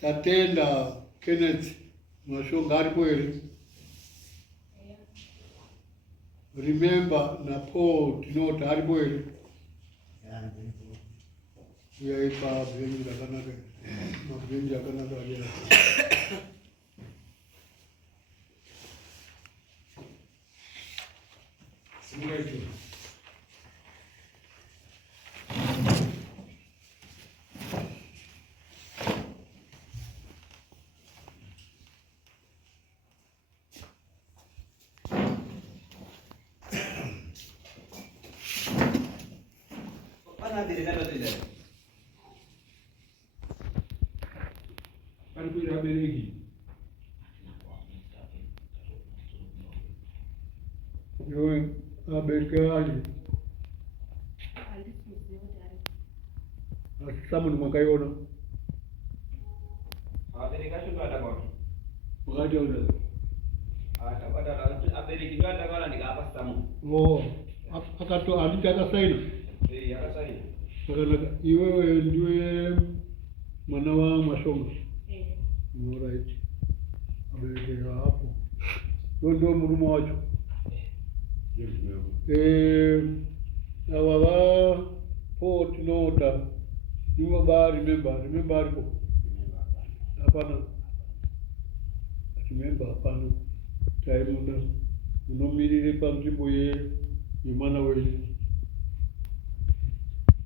Tatenda Kenneth Mashonga aripo here. Remember na Paul Tinota aripo here. Uyaipa bhenji rakanaka. Mabhenji akanaka here. Simulate. Yo abekali asamu mwakaiona abereka shugada kwa wakati ule atabata abereki ndo atakala nikapa samu akato alitaka saina yakasaini akanaka iwewe ndiwe mwana wa Mashonga. Alright. Abelekea hapo. Ndio mrumo wacho. Awawa Port Nota. You ba remember hapo. Hapana. Remember hapana. Time unomirire pamjimbo ye imana wewe.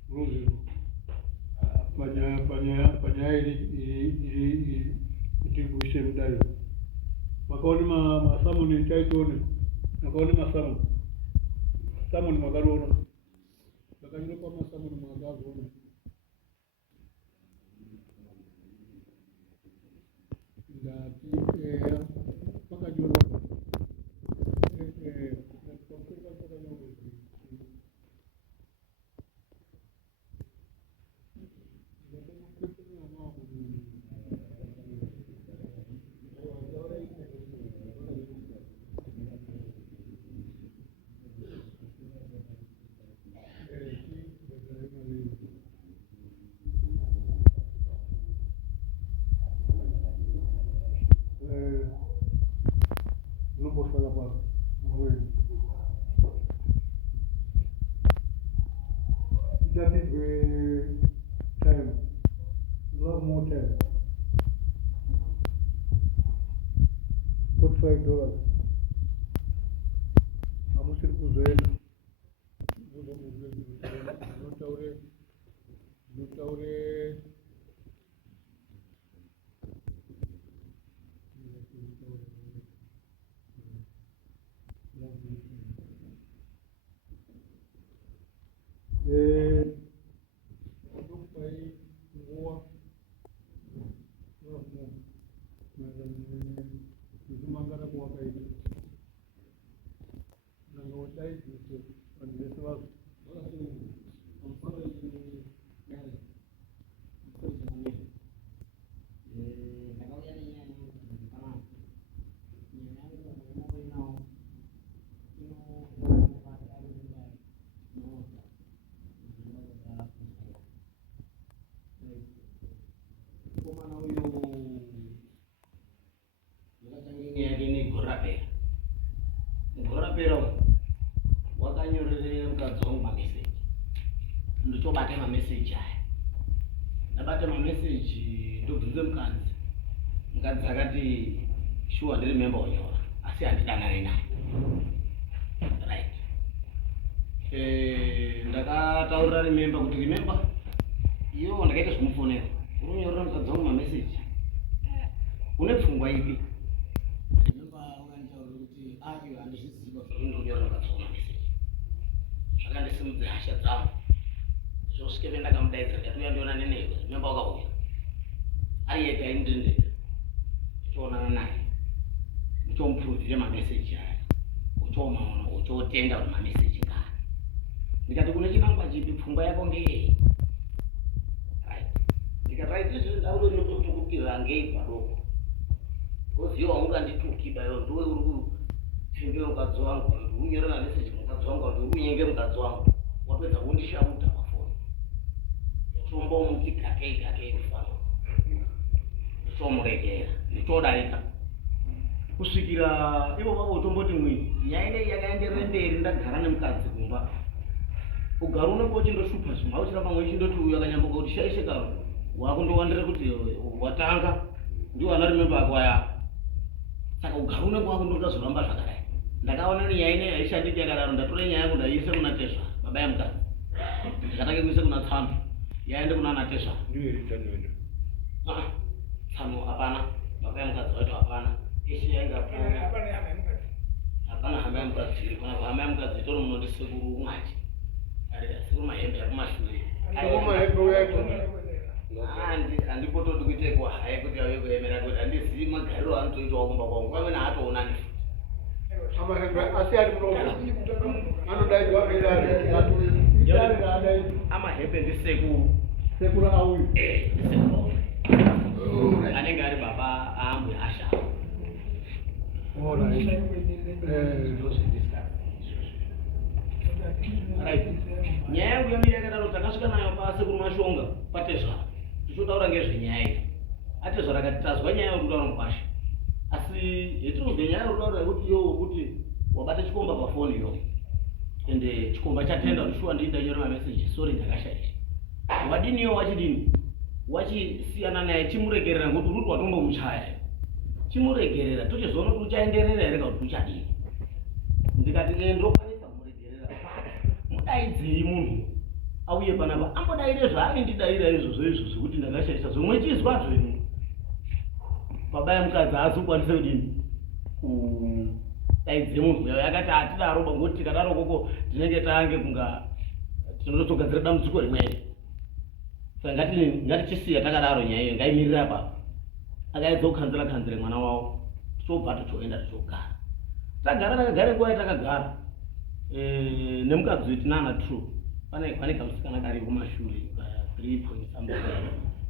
Rose. Panya ili kutingushe mdai. Makaoni masamu ni chaitone. Makaoni masamu. Samu ni magarona. Bakanyiro kwa masamu ni magarona. Ndati paka jona. That is very time. Love more time. $45. Vamos ir com ele. Notaure. Pero wakanyorere mukadzonga message ndotobate mamessage aya ndabate mamessage ndobvunze mukadzi akati shuwa ndiri member wanyora asi handidanane naye right ndakataurira remember kuti remember iyo ndakaita zvimufonero unonyorera mukadzi wangu mamessage une pfungwa ipi ayo handizviziva zvaunonyorera mukadzi wangu mamessage zvakandisimudza hasha dzangu zvosvike pendakamudaidza ndikati uya ndiona nenewe remember wakauya ari yega indindega ndichoonana naye ndichomupuruvhire mamessage aya uchomaona uchotenda kuti mamessage ngani ndikati kune chinangwa chipi pfungwa yako ngeyei right ndikati raitizvi ndaurinototukukirira ngei padoko oziva unganditukiba iwo ndiwe uri kutsengera mukadzi wangu kuti unyorera message mukadzi wangu kuti uri unyenge mukadzi wangu wapedza kundishauta pafoni tombomuti kakei mufano chomurekera ndichodarika kusvikira ivo vavo utomboti mwini nyaya inei yakaenderere mberi ndagara nemukadzi kumba ugara unenge uchindoshupa zvimwe hauchiramba mwe chindoti uyu akanyamboka kuti shaishe karo wakundowandire kuti watanga ndiwo anorimemba ako aya saka ugara unenge wakundoita zvoramba zvakadai ndakaona kuti nyaya inei haishandiki yakadaro ndatore nyaya yangu ndaiise kuna Tezva baba yamukadzi ndikatange kuise kuna Tsano yaende kuna ana Tezva Tsano hapana baba yamukadzi wacho hapana eshe yainga hapana hama yamukadzi pana hama yamukadzi itori munoti sekuru umwachi sekuru mahembe akumashure handipotodi kuitekwa haye kuti auye kuemera kuti handizivi magariro anotoitwa kumba kwangu nguva imweni haatoonani asi ari munomo anodaidwa amahembe ndisekuru sekuru auyu ndisekuru anenge ari baba aambwe asha nyaya yangu yamiri yakadaro takasvika nayo pasekuru Mashonga paTezva tichotaura ngezvenyaya iyi aTezva rakati tazwa nyaya yorudaro mukwasha asi hetinozwe nyaya yorudaro yekuti iyo wekuti wabata chikomba pafoni iyo ende chikomba chatenda kuti shuwa ndii ndanyore mameseji sori ndakashaisha wadiniyo wachidini wachisiyana naye chimuregerera ngokuti ruti watombomuchaya chimuregerera tochizoona kuti uchaenderera here kana kuti uchadini ndikati ndokwanisa kumuregerera mudaidzei munhu auye panapa ambodaire zvaaindidaira izvozvo kuti ndakashaisha zvomwe chizwa zvenyu baba yamukadzi haazokwanise kudini kudaidze munhu yayo yakati hatidaro ngokuti tikadaro koko tinenge taange kunga tinotogadzira dambudziko rimweni saka ngatichisiya takadaro nyaya iyo ngaimirira papa akaedza kukanzira mwana wavo tichobva tichoenda tichogara takagara nguva yatakagara nemukadzi wetu nana True pane kamusikana kari kumashure 3 point something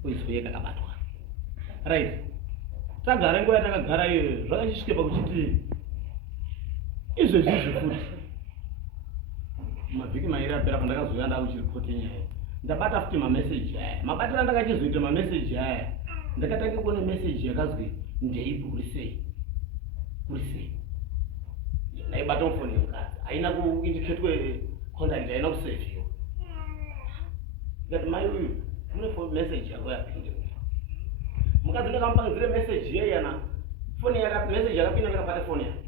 poizoye kakabatwa right tagara nguva yatakagara iyo zvakachisvike pakuchiti izvezvizvi futi mavhiki mairi apera pandakazouya ndakuchiripoti nyaya ndabata futi mameseji aya mabatiro andakachizoita mameseji aya ndakatange kuona meseji yakazwi ndeipi kurisei ndaibata mufoni yemukadzi haina kuindiketwe contact haina kuseviwa ndikati mai uyu mune meseji yako yapinde mukadzi ndakamupangidzire meseji iyeyana foni meseji yakapinda ndakabata foni yake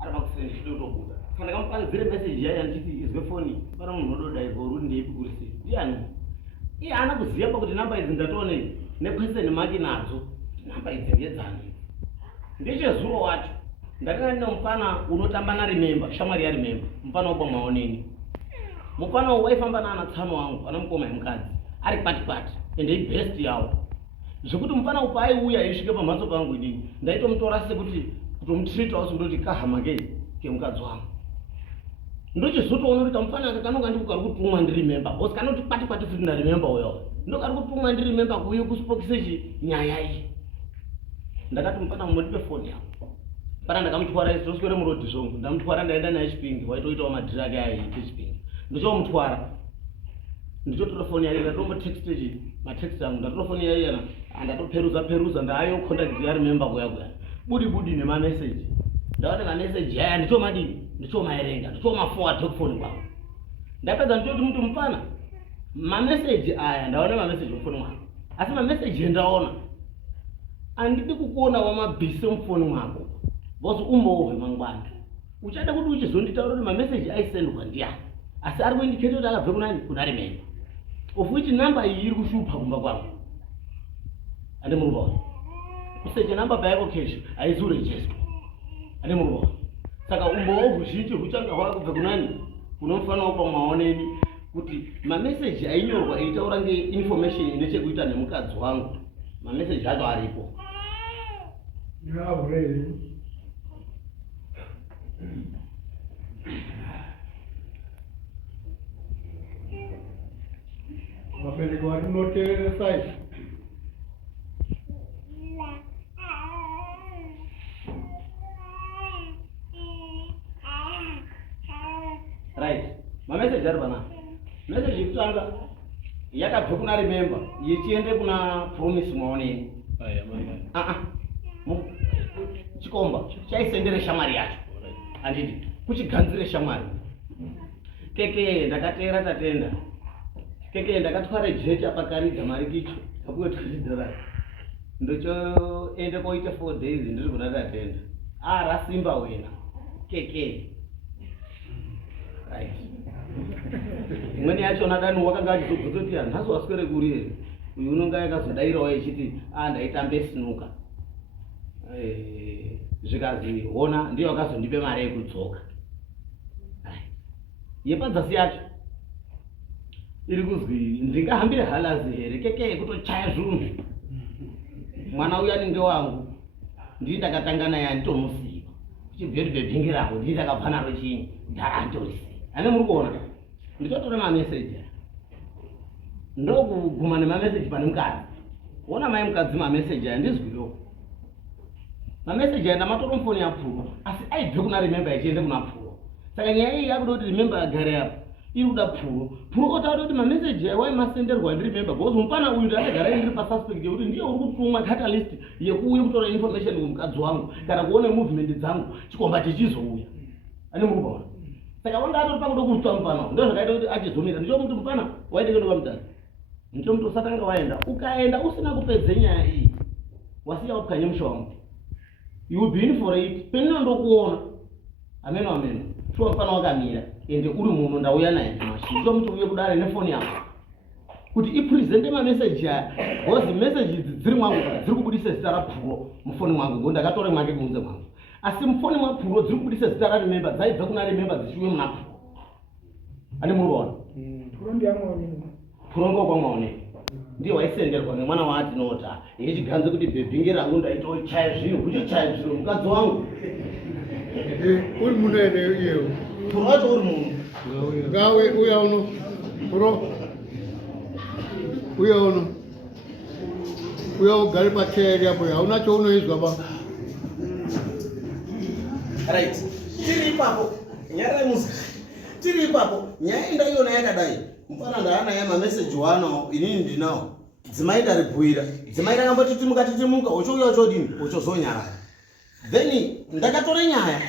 ari pakusendi chidi kutobuda saka ndakamupangidzire meseji iyaya ndichiti izwe foni pana munhu unododairwa uri ndeipi kurisei ndiyani iye haana kuziva pakuti namba idzi ndatoonei nekweseni maki nadzo namba idzi ngedzani ndechezuva wacho ndakanga ndine mufana unotamba naRemember shamwari yaRemember mufana wopamaoneni mufana waifamba naana Tsano wangu ana mukoma yemukadzi ari kwati ende ibest yawo zvekuti mufana upo aiuya aisvike pamhatso pangu idini ndaitomutora sekuti kutomutritawo sekutoti kahama kemukadzi wangu ndochizotoona kuti kamufana aka kanonga ndiko kari kutumwa ndiRemember bhosi kanoti kwati futi naRemember uyo ndo kari kutumwa ndiRemember kuuye kuspokise nyaya iyi ndakati mufana mundipe foni yako pana ndakamutwara toswere murodhi zvongu ndamutwara ndaenda naye Chipinge waitoitawo madhiri ake aiite Chipinge ndichomutwara ndichotora foni yake ndatombotekste matext angu ndatora foni yayo yana andatoperuza ndaayo contact yaRemember kuya budi nemameseji ndaona mameseji aya ndichomaerenga ndichomaforward kufoni kwangu ndapedza ndichoti muti mufana mameseji aya ndaona mameseji mufoni mwako asi mameseji endaona andidi kukuona wamabhisi mufoni mwako bosi umbove mangwana uchada kuti uchizonditaura kuti mameseji aisendwa ndiani asi ari kuindiketa kuti akabve kunani kuna Remember of which namba iyi iri kushupa kumba kwangu ande murubaona kusecha namba payako cash haizi urejestwa ande murubaona saka umbowo huzhinji huchanga hwakubve kunani kunomufanawo pamaoneni kuti mameseji ainyorwa eitaura ngeinformation inechekuita nemukadzi wangu mameseji acho aripo vabereki vari munoteereresai right mameseji ari pana meseji yekutanga yakabve kuna Remember yechiende kuna Promise Maoneni chikomba chaisendere shamwari yacho anditi kuchiganzire shamwari keke ndakateera tatenda keke ndakatwara jeti apakaridza mari kicho apuwe $20 ndochoende koite 4 days ndiri kuna tatenda rasimba wena keke right imweni yachona dani wakanga achizobvunzoti nhasi waswere kuri here uyu unonga yakazodayirawo echiti ndaitambe sinuka zvikazi ona ndiyo akazondipe mari yekudzoka yepadzasi yacho iri kuzwi ndingahambire halazi here keke kutochaya zvinhu mwana uya ninge wangu ndii ndakatanga naye anditomusiva chibveri bhebhingi rangu ndii ndakabva naro chinyi ndarantorisiva ane muri kuona nditotore mameseji ndokuguma nemameseji pane mukadzi ona mai mukadzi mameseji aya ndizwiwo mameseji aya ndamatoro mufoni yapfuro asi aibve kuna remember ichiende kuna pfuro saka nyaya iyi yakuda kuti remember agare apo iri kuda pfuro otaura kuti mameseji aya waimasenderwa ndiremember because mupana uyu ndakagara ndiri pasuspect yekuti ndiye uri kutumwa catalyst yekuuya kutora information kumukadzi wangu kana kuona movement dzangu chikomba chichizouya ane muri kuona saka wanga atori pakuda kutswa mupana ndo zvakaita kuti achizomira ndicho muti mupana waite kuenda kwamutani ndicho muti usatanga waenda ukaenda usina kupedze nyaya iyi wasiya wapukanye musha wangu you be in for it penino ndokuona ameno shuwa mupana wakamira ende uri munhu ndauya naye nyamashi ndicho muti uye kudare nefoni yako kuti ipresente mameseji aya because meseji idzi dziri mwangu dziri kubudisa zita rapfuro mufoni mwangu ngo ndakatore mwake kunze mwangu asi mufoni mwapfuro dziri kubudisa zita rarimember dzaibva kuna remember dzichiuye muna pfuro ane muruona pfuro ngokwamwaoneka ndiye waisenderwa nemwana waatinota yechiganze kuti bhebhingi rangu ndaitochaya zvinhu kuchichaya zviro mukadzi wangu uri munhu ere iyewo pfuro wacho uri munhu ngawe uya uno puro uya uno uya ugare pachairi apo hauna chaunoizwa ba right tiri ipapo nyaya remusi tiri ipapo nyaya indaiona yakadai mufana ndaana ya mameseji wanawo inini ndinawo dzimai ndaribhuira dzimai rakamboti titimuka uchouya uchodini uchozonyarara then ndakatore nyaya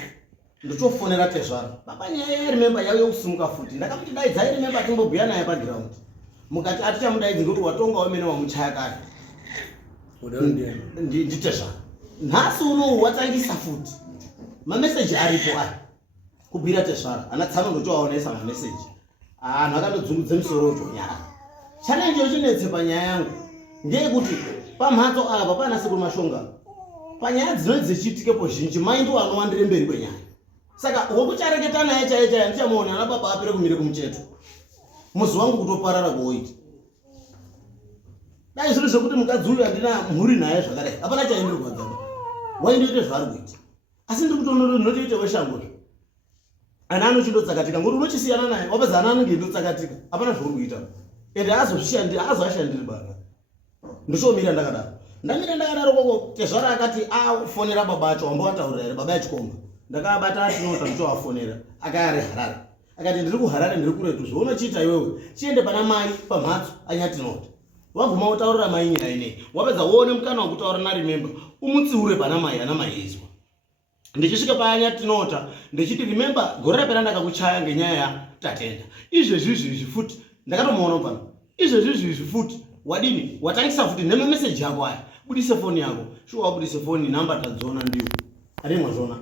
ndochofonera tezvaro baba nyaya yairemember yauye kusimuka futi ndakamuti dai dzairemember timbobhuya naye paground mukati atichamudaidzi ngekuti watonga wemene wamuchaya kare nditezvaro nhasi unowu watangisa futi mameseji aripo aya kubhira tezvaro ana tsano ndochoaonesa mameseji anhu akandodzungudze musoro uchonyara challenge chinetse panyaya yangu ndeyekuti pamhatso apa pana sekuru mashonga panyaya dzinodzi dzichitikepo zhinji mai ndo anowandire mberi kwenyaya saka wekuchareketa naye chaiye ndichamuona ana baba apere kumire kumucheto muzi wangu kutoparara kuoita dai zviro zvekuti mukadzi uyu handina mhuri naye zvakadai hapana chaindirwadzaba waindoite zvaari kuita asi ndiri kutoona ndinotoite weshangozvo ana anochindottsakatika ngoti unochisiyana naye wapedza ana anenge indotsakatika hapana zvauri kuita ende hazoashandiri baba ndochomira ndakadaro ndamira ndakadaro koko tezvaro akati afonera baba acho wambowataurira here baba yachikomba ndakabata atinota ndichowafonera akayari harare akati ndiri kuharare ndiri kuretu zvaunochiita iwewe chiende pana mai pamhatso anyatinota waguma utaurira mai nyaya inei wapedza woone mukana wekutaura narimember umutsiure pana mai ana mai izwa ndichisvika paanyatinota ndichiti remember gore rapera ndakakuchaya ngenyaya yatatenda izvezvizvi futi ndakatomuona pano izvezvizvi futi wadini watangisa futi nemameseji yako aya budise foni yako shuwa wabudise foni namba tadziona ndiwo arimwazvona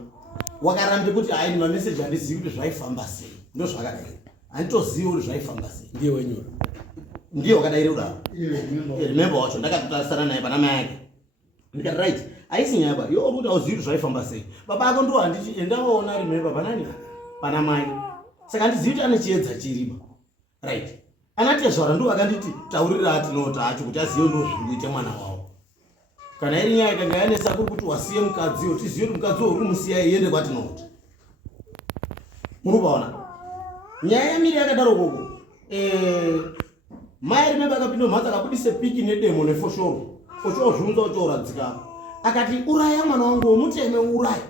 wakarambe kuti ai mameseji handizivi kuti zvaifamba sei ndo zvakadai handitozivi kuti zvaifamba sei ndiye wenyura ndiye wakadaire kudaro remember wacho ndakatotarisana naye pana mai yake ndikati right aisi nyaba yo kuti auzivi kuti zvaifamba sei baba ako ndo handiti endaona remember panani pana mai saka handizivi kuti ane chiedza chiripa right anatezvara ndo akanditi taurira atinota acho kuti azive ndo zviri kuita mwana wavo kana iri nyaya ikanga yanesa kuri kuti wasiye mukadziwo tizive kuti mukadziwo uri kumusiya iende kwatinota murupaona nyaya yamiri yakadaro koko mai remember akapinda mhatso akabudise piki nedemo nefoshoro ochozvunza ochoradzika akati uraya mwana wangu womuteme uraya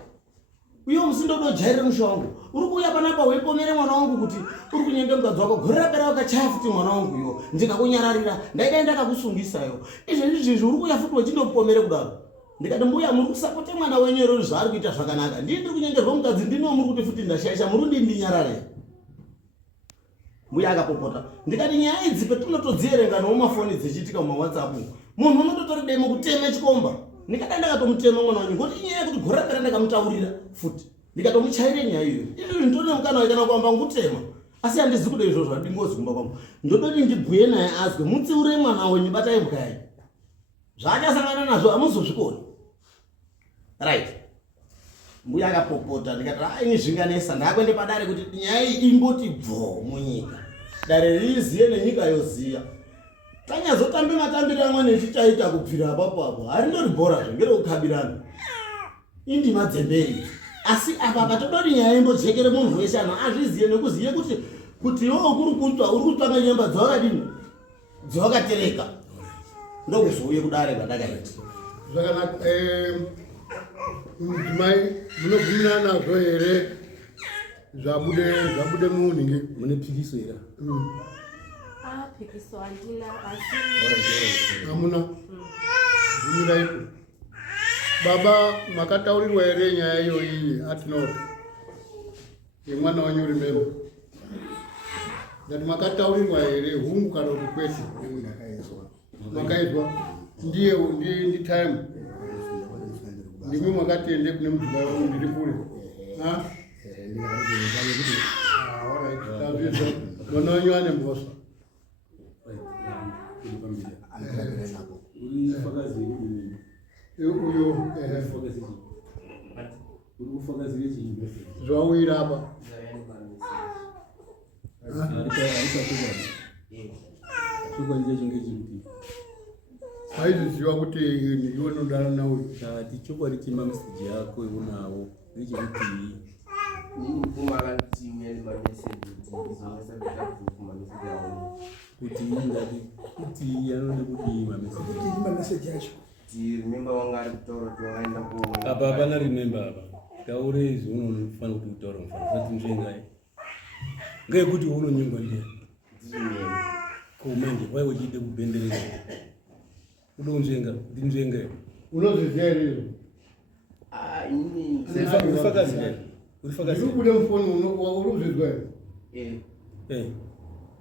uyo musindodojairire musha wangu uri kuuya panapa weipomere mwana wangu kuti uri kunyenge mukadzi wako gore rapera wakachaya futi mwana wangu iwo ndikakunyararira ndaidai ndakakusungisayo izvezvizvi uri kuuya futi wechindopomere kudaro ndikati mbuya muri kusapote mwana wenyu ero zvaari kuita zvakanaka ndii ndiri kunyengerwa mukadzi ndiniwo muri kuti futi ndashaisha muri ndindinyarare. Mbuya akapopota ndikati nyaya idzi petinotodzierenga nomafoni dzichiitika mumawhatsapp munhu unototori demo kuteme chikomba ndikadai ndakatomutema mwana wanyu ngoti inyaya yekuti gore rapera ndakamutaurira futi ndikatomuchaire nyaya iyoyo izvizvi nditone mukana waikana kuamba ngutema asi handizi kuda izvozvo handingozi kumba kwangu ndodoti ndibhuye naye azwe mutsiure mwana wenyu batai mbuka yai zvaachasangana nazvo hamuzozvikoni right. Mbuya akapopota ndikati aini zvinganesa ndakwende padare kuti nyaya iyi imboti bvo munyika dare riziye nenyika yoziya tanyazotambe matambiro amwe nechichaita kubvira apapo apo harindori bhorazvo ngerekukabirana indima dzemberi asi apa patodori nyaya imbojekere munhu wese anhu azviziye nekuziye kuti iwo kuri kutsva uri kutsvanga nyemba dzawakadini dzawakatereka ndokuzouye kudare kwandakaita zvakanaka. Mudzimai munobvumirana nazvo here zvabude munhu mune phikiso here? Phikiso handina asi hamuna bvumiraipo. Baba makataurirwa here nyaya iyoyi atinoti yemwana wenyu rememba ngati makataurirwa here hungu kana kuti kwete? Makaizwa ndi time ndimi mwakatiende kune mudzimai wangu ndiri kure mwana wenyu ane mbosa uyo zvawira apa aiziziva kuti iwe nodana nauyo chati chokwadi chemameseji yako iwonawo ndechekuti kuti ingati kuti anode kuti mameseji yacho remember wanga ari kutaura kuti wakaenda apa hapana remember apa taure zvaunofana kuti utaura mufana usati nzvengai ngekuti unonyengwa ndiye komende wai uchide kubhenderera udonzvenga ndinzvenga unozviziva here urifakazi kude mufoni urikuzvizwa here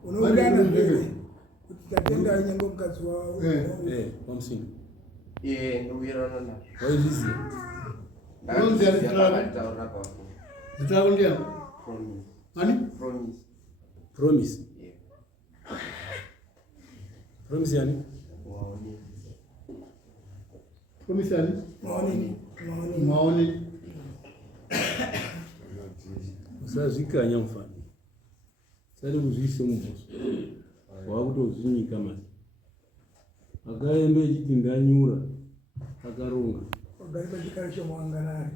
unourana kuti tatenda ainyange mukadzi wawo pamusingo ndowirana nazvo waizviziva ndakataura pako zita rako ndiani? Ani? Promise promise yani promise ani? maoni usazvikanya mufana sari kuzviise mubhoso wakutozvinyika masi akaembe echiti ndanyura akaronga wagari pachikaro chemuanganari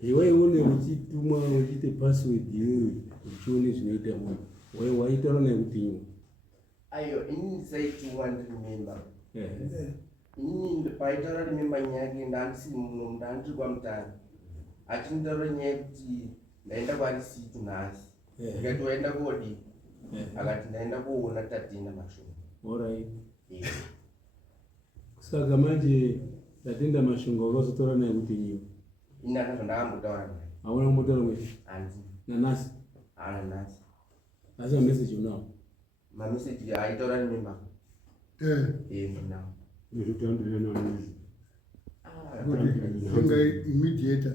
iwe ione uchituma uchite password iwewe uchione zvinoita munhu waitaura naye kuti iwe ayo inini saitiwa ndirimemba inini paitaura rememba nyaya yake ndandisi muno ndandiri kwamutani achindaura nyaya yekuti ndaenda kwarisitu nhasi ndikati waenda kodi akati ndaenda koona tatenda mashongo alright saka manje tatenda mashongo wakazotaura naye kuti iwe inana zvandakambotaura naye hauna kumbotaura naye hanzi nanasi nanasi asi mameseji unawo mameseji aitaura rememba ndinawo Songa immediator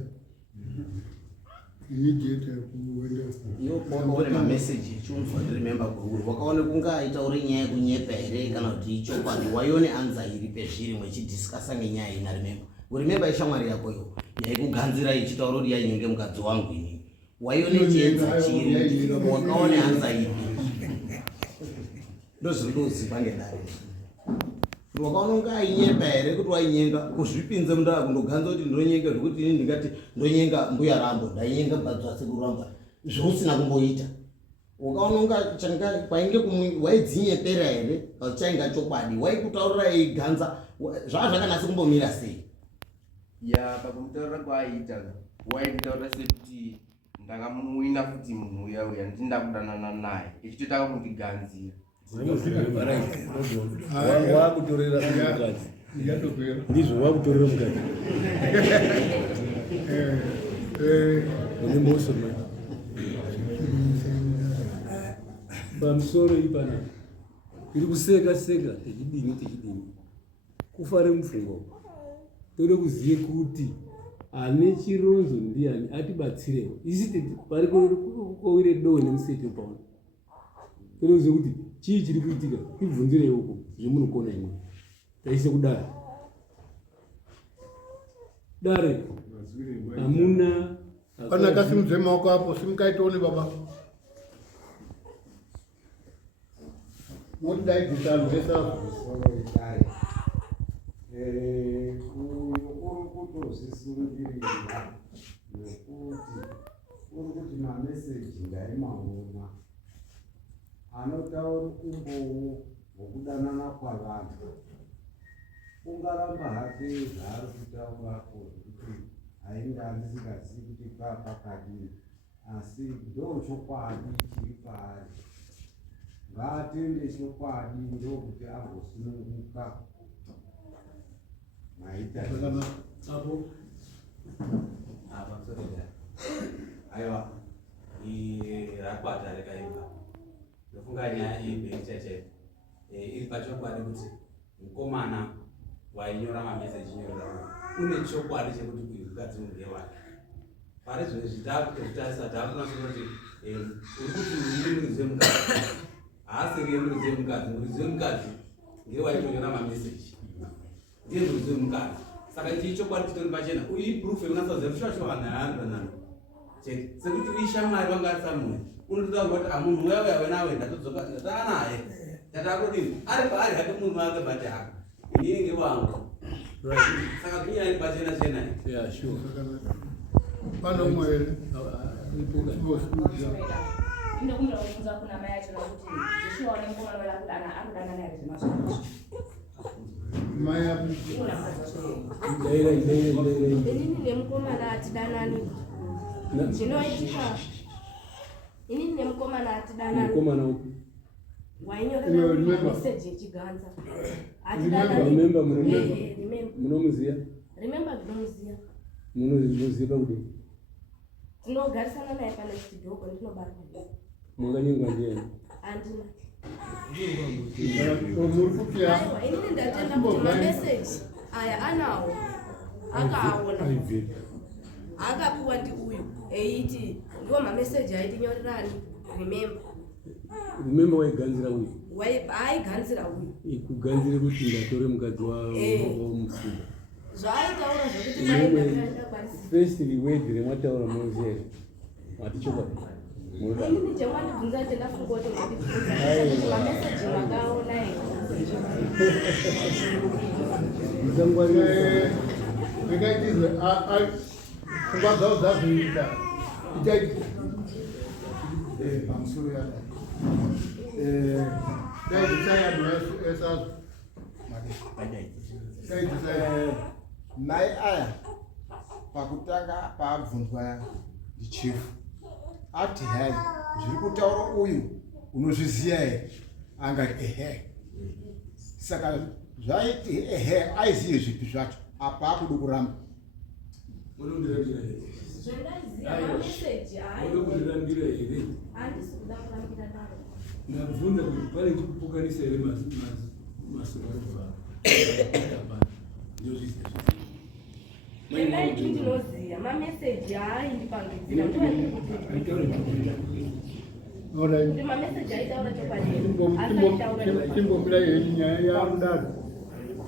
kuenda iyo kwakaone mameseji echiunzwa ndirimemba guru wakaone kunge aitaure nyaya yekunyepa here kana kuti ichokwadi waione anza iri pezviri mwechidhiskasa ngenyaya ina rememba urimemba ishamwari yako iyo yaikuganzira ichitaura kuti yainyenge mukadzi wangu ini waione chiedza chiri wakaone anza iri ndozvindoziva ngendare wakaona kunge ainyepa here kuti wainyenga kuzvipinze mundaa kundoganza kuti ndinonyenga zvekuti ini ndingati ndonyenga mbuya rambo ndainyenga mukadzi wasekuru rambo zvousina kumboita wakaona kunga changa kwainge waidzinyepera here chainga chokwadi waikutaurira eiganza zvava zvakanasi kumbomira sei ya pakumutaurira kwaaita waitaura sekuti ndakamuwina futi munhu uya uya ndinda kudanana naye ichitotaka kundiganzira wakutorera mukadzi ndizvo wakutorera mukadzi une mboso pamusoro ipana iri kuseka techidini kufare mupfungwa tode kuziye kuti ane chironzo ndiani atibatsirewo isi pari kowire doo nemuseti paona tode kuziye kuti chii chiri kuitika tibvunzirewo uko zvemunokona imwe taise kudare dare hamuna pana kasimudze maoko apo simukaitione baba mudaidzitamvesa kutozvisungiririra nekuti urikuti mameseji ndaimaona anotaura umbowo hwokudanana kwavanhu ungaramba hake zvaari kutaurako zvekuti ainda ndisingazivi kuti papakadini asi ndo chokwadi chiri paari ngaatende chokwadi ndokuti agosununguka maita apo pamusoro aiwa rakwata rekaimba ndofunga nyaya iyi chete iri pachokwadi kuti mukomana wainyora mameseji nyorao une chokwadi chekuti uyu mukadzi unge wake pari zvimwe zvitakutozitarisa takunasora kuti uri kuti uri muridzi wemukadzi haasiri muridzi wemukadzi muridzi wemukadzi ngewaitonyora mameseji ndiye muridzi wemukadzi saka chii chokwadi chitori pachena uyi proof yekunasaziva kushoshovanhaandanano chete sekuti uishamwari vanga ari samwe unototaurwa kuti amunhu uya uya wenawe ndatodzoka taanaye tatakudini ari paari hake munhu wake bati haka inenge wangu saka kunyari pachena chena pano mwere ndokunda kufunza kuna mai yacho kuti Joshua unemkomana wala kudana akudana naye zvemazvo mai apo inini nemukomana atidanani zvinoitika inini nemukomana atidanani mukomana upi wainyorera meseji yechiganza remember munomuziya remember ndinomuziya munoziya pakuti tinogarisana naye pana chidhoko ndinobarwa mwakanyengwa ndiani andina murikupya aiwa inini ndatenda kuti mameseji aya anawo akaaona akapuwa ndi uyu eiti ndiwo mameseji aitinyorerani remember waiganzira uyu aiganzira uyu kuganzire kuti ndatore mukadzi wamusinga zvaaitaura zvokuti firstly word remataura munoziya mati chokwadi inini chemwandibvunza chendafunga kuti mwandibvunza mameseji makaona vekaitizwe pfungwa dzavo dzazviita ichaiti pamusoro yada daidzisayadwa esazo mai aya pakutanga paabvunzwa ndichifu ati hai zviri kutaura uyu unozviziya here angati ehe saka zvaiti ehe aiziye zvipi zvacho apa akuda kuramba odokurirambira here nabvunza kuti pane chikupukanisa here masorova ndozviziya endaiti ndinoziya mameseji aaindi pandudzira kuti mameseji aitaura chokwadi chimbomira yenyu nyaya yamudaro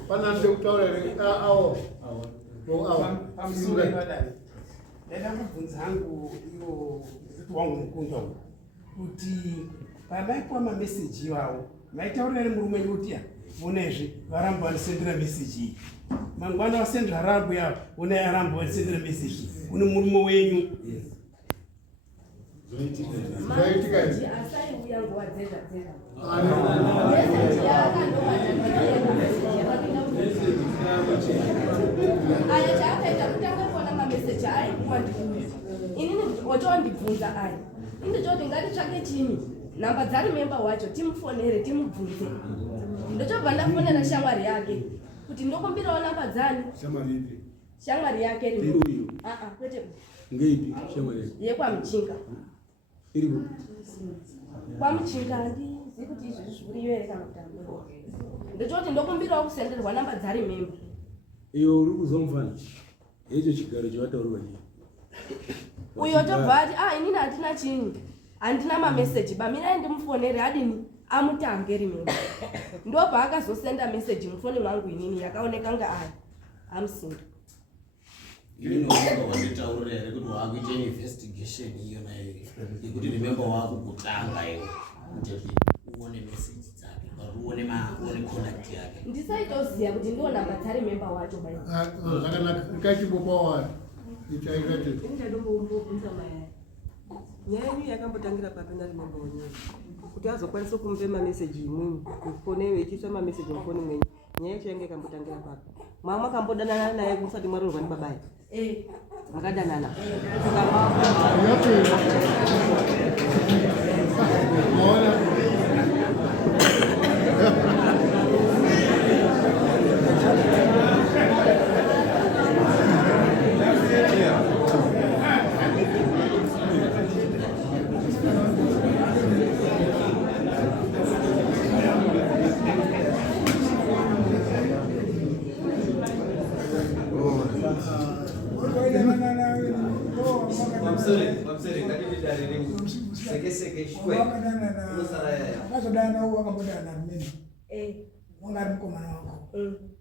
pana ndekutaura here awo pamusoro ipadare ndaida kubvunza hangu iwo kuti wangu mukunda kuti pamaipuwa mameseji iwawo maitaurira ri murume kuti vonezve varamba vanisendera meseji iyi mangwana wasendera rambo yavo vonai aramba vanisendera meseji une murume wenyu mameseji asaiuya nguva dzega dzega aya chaakaita aikuwa ndikuyo inini ochondibvunza aya indichoti ngatitsvake chini nhamba dzarimemba wacho timufonere timubvunze ndochobva ndafonera shamwari yake kuti ndokumbirawo namba dzani shamwari yake kwete ngeipi shamwari yekwamuchinga iripo kwamuchinga handizivi kuti izvi zviriyo here kana kuti hambo ndochoti ndokumbirawo kusenderwa namba dzarimemba iyo uri kuzomufana icho chigaro chavataurwa chii uyo tobva ati inini handina chinyi handina mameseji bamirai ndimufonere adini amutange rimemba ndobva akazosenda meseji mufoni mwangu inini yakaoneka nga aya amusinga inini wanga wanditaurira here kuti waakuita investigation iyona yekuti rimemba wako kutanga iwe kuti uone meseji dzake uone contact yake ndisaitoziva kuti ndiwo namba dzarimemba wacho zvakanaka ndikachibopawa ichairati indadombobvunza mayaya nyaya yenyu yakambotangira papi narimemba wenyewe kuti azokwanisa kumupe mameseji imweni mufone ichiiswa mameseji mufoni mwenyu nyaya yacho yange ikambotangira papi mwakambodanana naye musati mwaroorwa ndibabayo makadanana akazodana uwo akambodana narumemba wanga ari mukomana wako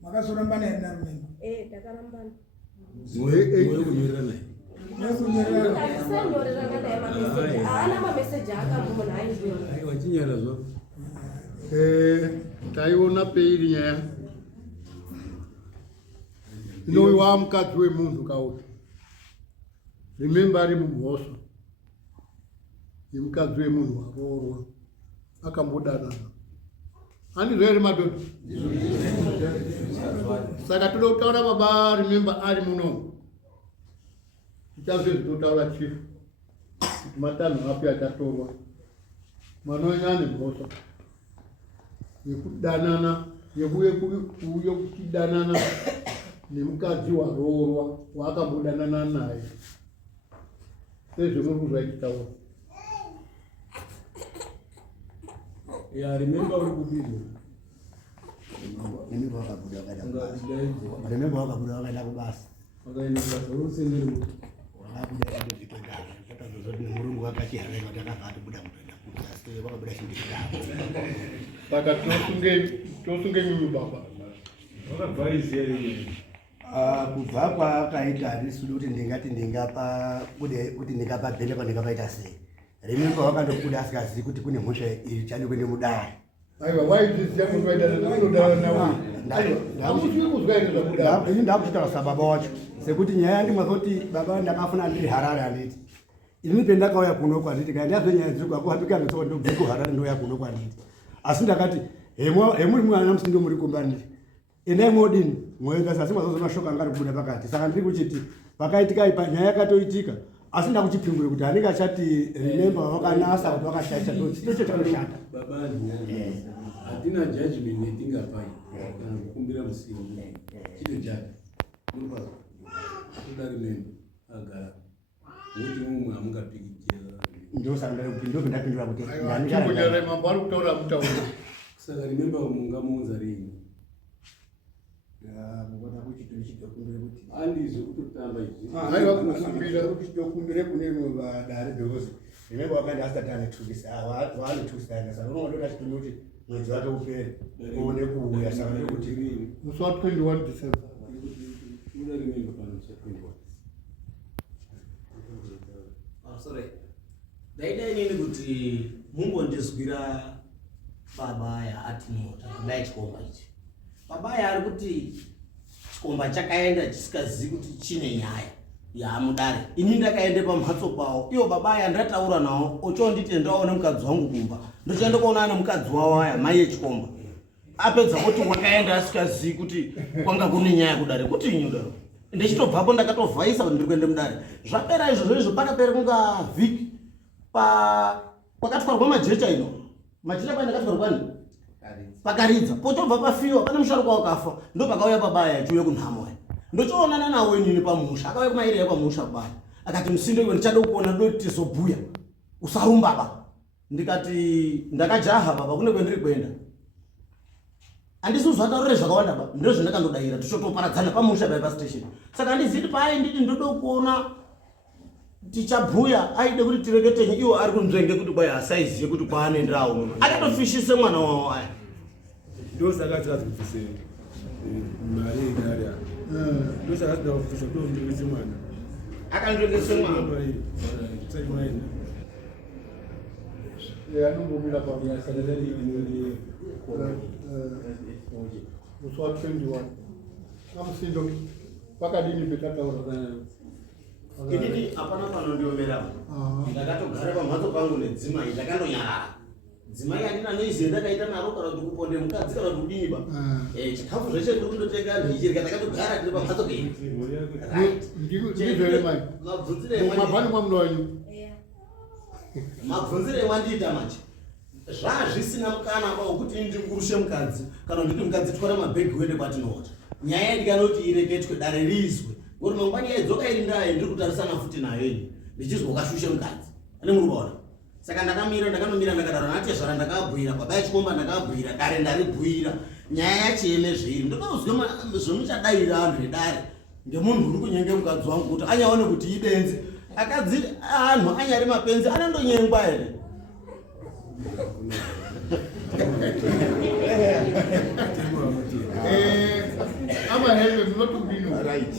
makazoramba naye narumemba takarambana kunyorera naye haana mameseji akambona wachinyara zva taiona peiri nyaya inowiwa mukadzi wemunhu kauti rimemba ari mumhoso yemukadzi wemunhu waroorwa akambodanana handizvo here madhodha saka toda kutaura baba rimemba ari munomu tichazvezvitotaura chifu kuti matanhu api achatorwa mwana wenyu ane mhoso yekudanana yekuuye kuchidanana nemukadzi waroorwa waakambodanana naye sezvemuri kuzva ichitaura rimemba uri kudini rimemba wakabuda wakaenda kubasa wakaenda kubasa uri kusendere murungu wakachiharaika kuti akavati buda mutoenda kubasa wakabuda chindikudavo saka tosunge nyunyu baba wakabva iziya rimwe kubva kwaakaita handisudi kuti ndingati kuti ndingapabhenekwa ndingapaita sei rimemba wakandokuda asikazivi kuti kune mhosva iri chadi kuende mudare aiwa waidziziya kuti waidana nawe amusvii kuzwa ine zvakuda ini ndakutaura sababa wacho sekuti nyaya yandimazoti baba ndakafuna ndiri harare handiti inini pendakauya kuno kwanditi kana ndazve nyaya dziri kwako hapika ndotsoka ndobve kuharare ndouya kuno kwanditi asi ndakati hemuri mwana musi ndo muri kumba nditi endai modini mwoenza asi mazozo mashoka angari kubuda pakati saka ndiri kuchiti pakaitika ipa nyaya yakatoitika asi ndakuchipingure kuti hanenge achati rimemba wakanasa kuti wakashaisha ndicho chanoshata babani hatina judgment yetingapai kana kukumbira musingo chito chake toda rimemba agara nokuti mumwe hamungapikitira ndopindapindura kuti mambo ari kutaura mutauro saka rimemba mungamuunza rini handizo kutotamba izvichitokumbire kune vadare because rimemba wakaenda asati anetukisa waanotukisa saka unoondoda chitonoti mwedzi wake upere uone kuuya saka ndokuti musi wa 21 December uda rimemba panosa 21 sorry daida inini kuti mumbondizwira baba aya ati kudai chikomba ichi baba aya ari kuti chikomba chakaenda chisingazivi kuti chine nyaya yaamudare ini ndakaende pamhatso pawo iwo baba aya ndataura nawo ochonditi ndaone mukadzi wangu kumba ndochaenda kuona nemukadzi wawo aya mai yechikomba apedza kuti wakaenda asikazivi kuti kwanga kune nyaya kudare kuti inyu daro ndichitobvapo ndakatovhaisa kuti ndiri kuende mudare. Zvapera izvozvo pakapera kunga vhiki pakatwarwa majecha ino. Majecha kwani ndakatwarwa kwani? Pakaridza. Potobva pafiwa pane musharuka wakafa. Ndo pakauya babaya achiuye kunhamo. Ndochoonana nawo inini pamusha. Akauya kumaire pamusha babaya. Akati Musindo iwe ndichade kuona doti tizobhuya. Usarumba baba. Ndikati ndakajaha baba kune kwendiri kuenda. Andisuzwa taurire zvakawanda baba. Ndizvo ndakandodaira tichotoparadzana pamusha bypass station. Saka ndiziti pai nditi ndoda kuona tichabhuya aide kuti tireketenye iwo ari kunzvenge kuti kwai asaiziye kuti kwaanoendera uno. Akatofishise mwana wawo aya. Ndosaka tazvibvise mari igari apa. Ndosaka tazvibvise ndomuvise mwana. Akanzvengese mwana. Anombomira musi wa 21 Musindo pakadini petataura inini hapana panondiomera. Ndakatogara pamhatso pangu nedzimai ndakandonyarara. Dzimai handina noizive ndakaita naro kana kuti kuponde mukadzi kana kuti kudini ba. Chikafu zveshe ndiri kundotenga anhu ichirya ndakatogara tiri pamhatso penyu. ndizvere mai mabvani mwamuno wanyu mabvunzire wandiita manje zvazvisina mukana ba wekuti ndingurushe mukadzi kana nditi mukadzi twara mabhegi wende kwatinoota. Nyaya ndikanoti ireketwe dare rizwe ngoti mangwani yaidzoka iri ndaye ndiri kutarisana futi nayo ini ndichizwa ukashushe mukadzi ane muri kuona. Saka ndakandomira ndakadaro nati zvara ndakabhuira baba yachikomba ndakabhuira dare ndaribhuira nyaya yacho yemezviri ndokuzwa zvemuchadayira anhu edare ngemunhu uri kunyenge mukadzi wangu kuti anyaone kuti ibenzi akadzi anhu anyari mapenzi anondonyengwa here. amahembe munotodino right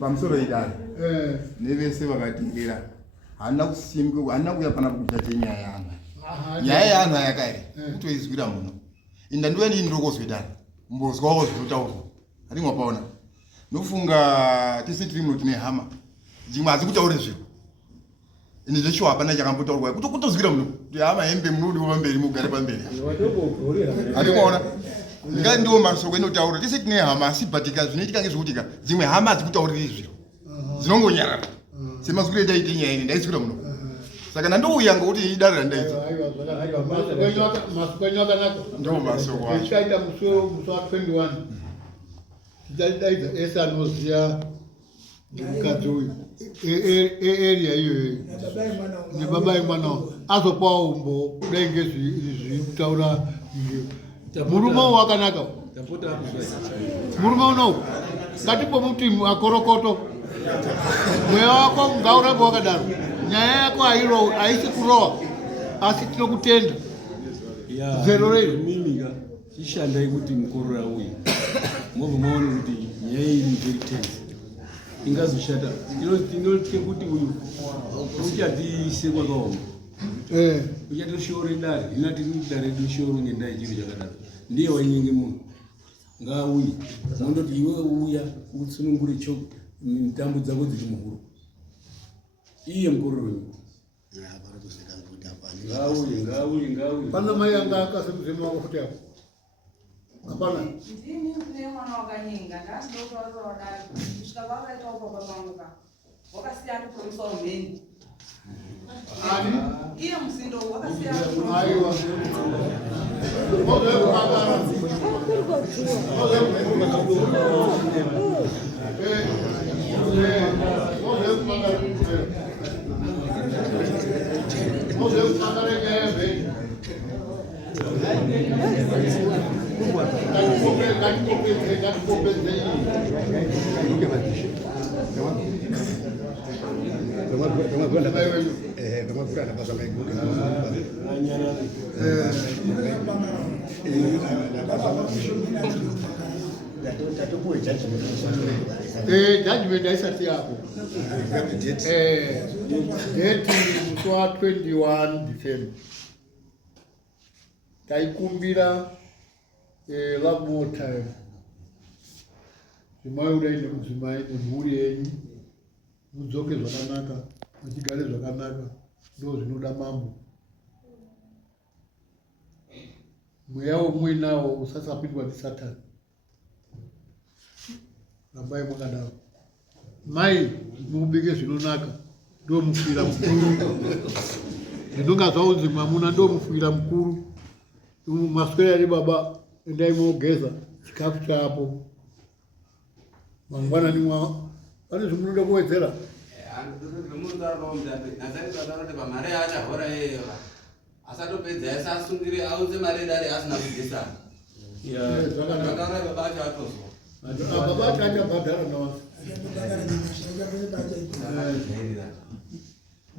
pamusoro idare nevese vakatirira hana kusimbi hana kuya pana kuchache nyaya yangu nyaya yangu yakare kutoizwira muno inda ndiwe ndini ndokozwe dare mbozwawo zvinotaurwa harimwa paona nofunga tese tiri muno tine hama jimwe azikutaure zviro ini zvesho hapana chakambotaurwa kutozwira muno kuti hama hembe munodi pamberi mugare pamberi harimwaona nga ndiwo masoko inotaura tese tine hama asi bhatika zvinoitika ngezvekutika dzimwe hama adzikutauriri zviro dzinongonyarara semazwiro taite nyaya ini ndaiswira muno saka ndandouya ngokuti idare randaidza masuku enyu akanaka ndo masoko acho tichaita musi wa 21 tichadaidza ese anoziya mukadzi uyu area iyoyo nebaba emwanawo azopawo umbo kudai ngezviri kutaura murume uyu wakanaka murume unowu ngatipomuti akorokoto mweya wako ngaurambe wakadaro nyaya yako haisi kurowa asi tinokutenda zero rei mimika chishandai kuti mukorora uyu mobva maone kuti nyaya iri very tense ingazoshata tinotye kuti uyu uchatiise kwakaoma uchatoshoore dare inati dare doshoro ngendaa chiro chakadaro ndiye wainyenge munhu ngauye mondoti iwe uya utsunungure mitambo dzako dziri muhuro iye mukororo ngauye pana mai anga akasemuzema wako kuti apo hapana ndini kune mwana wakanyenga ndandinotaurawo dare kusvika vakaitawo baba vangu ka wakasiyana kumusoro mheni iye Musindo wakasiyana aiwa judgment aisati yapo date musi wa 21 December taikumbira love more time zvimai udai nemudzimai nemhuri yenyu mudzoke zvakanaka muchigare zvakanaka ndo zvinoda mambo mweya womwe nawo usasapindwa ndisatani rambai mwakadaro. Mai mubike zvinonaka ndo mufira mukuru. Ndinonga zvaunzi mwamuna ndo mufira mukuru. Maswera ari baba endai mogeza chikafu chapo. Mangwana nimwa pane zvimunoda kuwedzera. Asatopedza ese asungire aunze mari dare asina kubvisa. Baba acho atozwa. Baba acho achabhadhara nawo.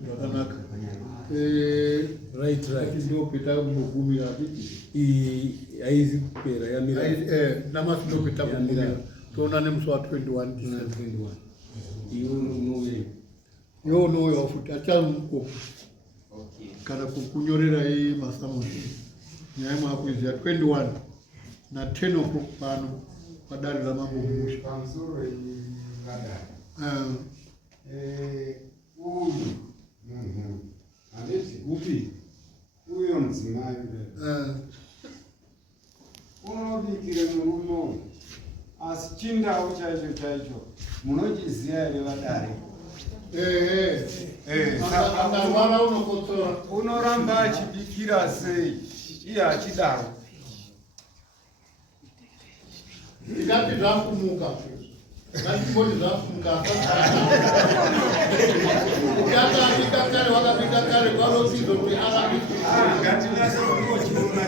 Zvakanaka. Right. Ndopita mugumira haizi kupera yamira. Namasi ndopita mugumira. Toonane musi wa 21. Iwo unouya wafuti achamuko. Kana kunyorera masamusi. Nyaya mwakuiziya 21 na 10 o'clock pano padare ramambo musha. Pamusoro iladari. Uyu munhu handiti upi uyo mudzimai unobikire murume asi chindau chaicho munochiziya here vadare? Unoramba achibikira sei iye achidaro? Ndikati zvakumuka. Ngandiboni zvakumuka. Ukabika kare wakabika kare kwarozizo kuti arabika. Ngatinase kuchiona.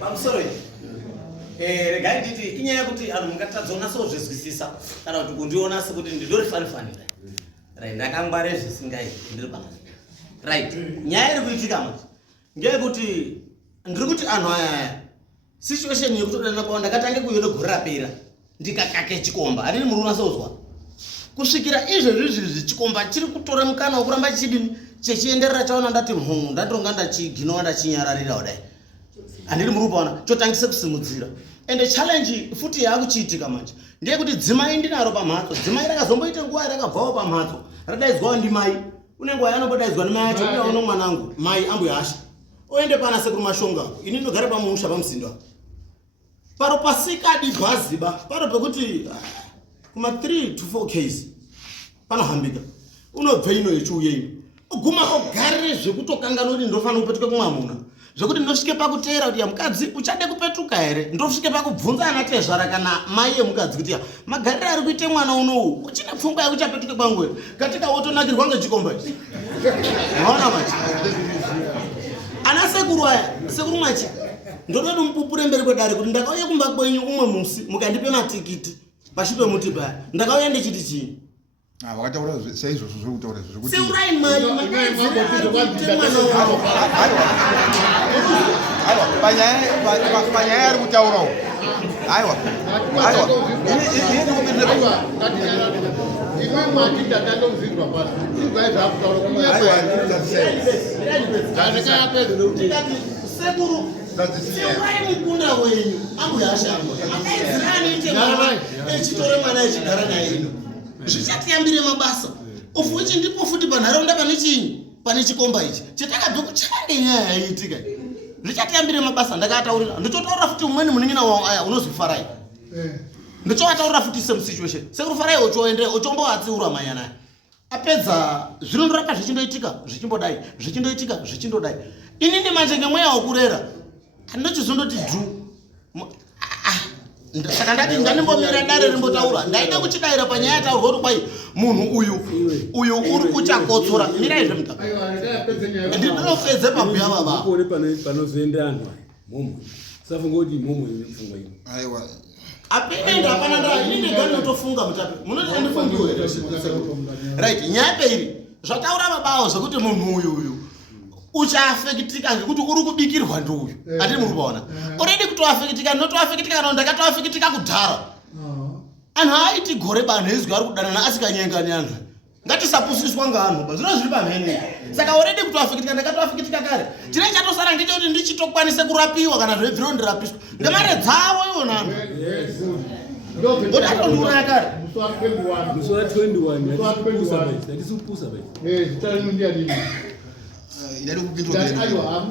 Pamusoro regai nditi inyaya kuti anhu mungatadza unasozvizwisisa kana kuti kundiona sekuti ndidori fanifanira. Right, ndakangware zvisingai ndiri pamwe. Right, nyaya iri kuitika mati ngeyekuti ndiri kuti anhu aya situation yekutodana kwawo ndakatange kuyoda gore rapera ndikakake chikomba handini muri unasozwa kusvikira izvezvi chikomba chiri kutora mukana wokuramba chidini chechienderera chaona ndati ndatoronga ndachiginowa ndachinyararira kudai handini muri kupaona chotangise kusimudzira ende challenge futi yaakuchiitika manje ndeyekuti dzimai ndinaro pamhatso dzimai rakazomboite nguva rakabvawo pamhatso radaidzwawo ndimai une nguva yaanombodaidzwa ndimai acho uya uno mwanangu mai ambuyasha oende pana sekuru mashonga ini ndogara pamusha pamusindo paro pasikadi bhaziba paro pekuti kuma 3 to 4 k's panohambika unobve ino yechiuye ino oguma ogarire zvekutokangana kuti ndofanira kupetuka kumwamuna zvekuti ndosvike pakuteera kuti mukadzi uchade kupetuka here ndosvike pakubvunza ana tezvara kana mai yemukadzi kuti magariro ari kuite mwana unowu uchine pfungwa yekuchapetuke kwangu here katika wotonakirwa ngechikomba ichi maona machi ana sekuru aya sekuru mwachi ndodoti mupupure mberi kwedare kuti ndakauya kumba kwenyu umwe musi mukandipe matikiti pashi pemuti paya ndakauya ndichiti chii vakataura saizvozvo zvokutaura zvokuti seurai mai panyaya ari kutaurawo aiwa imwe mwati ndatandouzirwa pano igwai zvakutaura sekuru seurai mukunda wenyu ambuyashangwa akaidzirani ite mwana echitore mwana echigara naye ino zvichatiyambire mabasa of which ndipo futi panharaunda pane chinyi pane chikomba ichi chetakabve kuchange nyaya yaiitika zvichatiyambire mabasa ndakataurira ndichotaurira futi umweni munin'ina wawo aya unozvifarai ndichowataurira futi same situation sekurufarai ochomboatsiura manyana apedza zvinondoramba zvichindoitika zvichindodai inini manje ngemweya wokurera handinochizondoti saka ndati ndandimbomira dare rimbotaura ndaida kuchidayira panyaya yataurwa kuti kwai munhu uyu uri kuchakotsora mirai zvemutaka ndinopedze pabhuya baba kuone panozoenda anhu aya momwe safunga kuti momwe ine pfungwa ino aiwa apinenda hapana ndaa inini ndinotofunga mutape munoti andifungiwe right nyaya peiri zvataura babawo zvekuti munhu uyu uchaafekitika ngekuti uri kubikirwa ndiuyu handiri muri kupaona uredi kutoafekitika ndinotoafekitika kana ndakatoafekitika kudhara anhu aiti gore banhu ezwi ari kudanana asikanyengani anhu ngatisapusiswa ngaanhu zvino zviri pamhene saka uredi kutoafekitika ndakatoafekitika kare chine chatosara ngechekuti ndichitokwanise kurapiwa kana zvebviro ndirapiswa ngemare dzavo iwona anhu odatondiuraya kare musi wa 21 ndatizipusa bai idade kupindura aiwa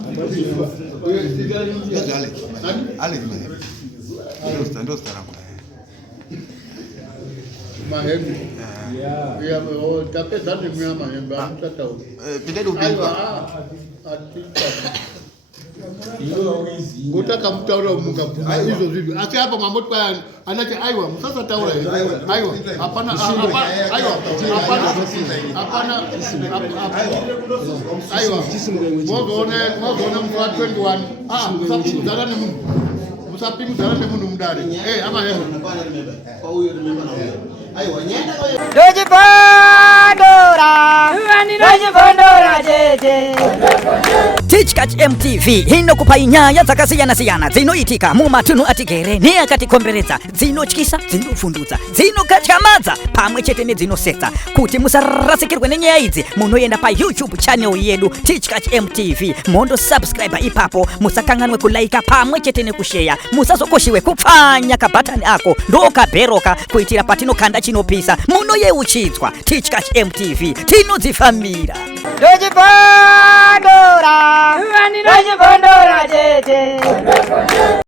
Alex Ndo stara mahembe ya tapeza ni mwa mahembe mtata pindeni ubingwa ngotaka mtaura munga hizo zivi asi hapa mambo kwa anache aiwa sasa taura aiwa hapana aiwa hapana aiwa mwaone mwa 21 msapimu zalane mungu msapimu zalane mungu mdari ama heho kwa huyo nimemba na huyo aiwa nyenda kwa Dojipondora jeje Teachkatch MTV hino kupa inyaya zakasiyana zinoitika mumatunhu atigere neakatikomberedza dzinotyisa dzinofundudza dzinokatyamadza pamwe chete nedzinosetsa kuti musarasikirwe nenyaya idzi munoenda paYouTube channel yedu Teachkatch MTV mondo subscribe ipapo musakanganwe kulaika pamwe chete nekusheya musazokoshiwe kupfanya kabhatani ako ndokabheroka kuitira patinokanda chinopisa munoyeuchidzwa Teachkatch MTV tinodzifamira Dojipondora jeje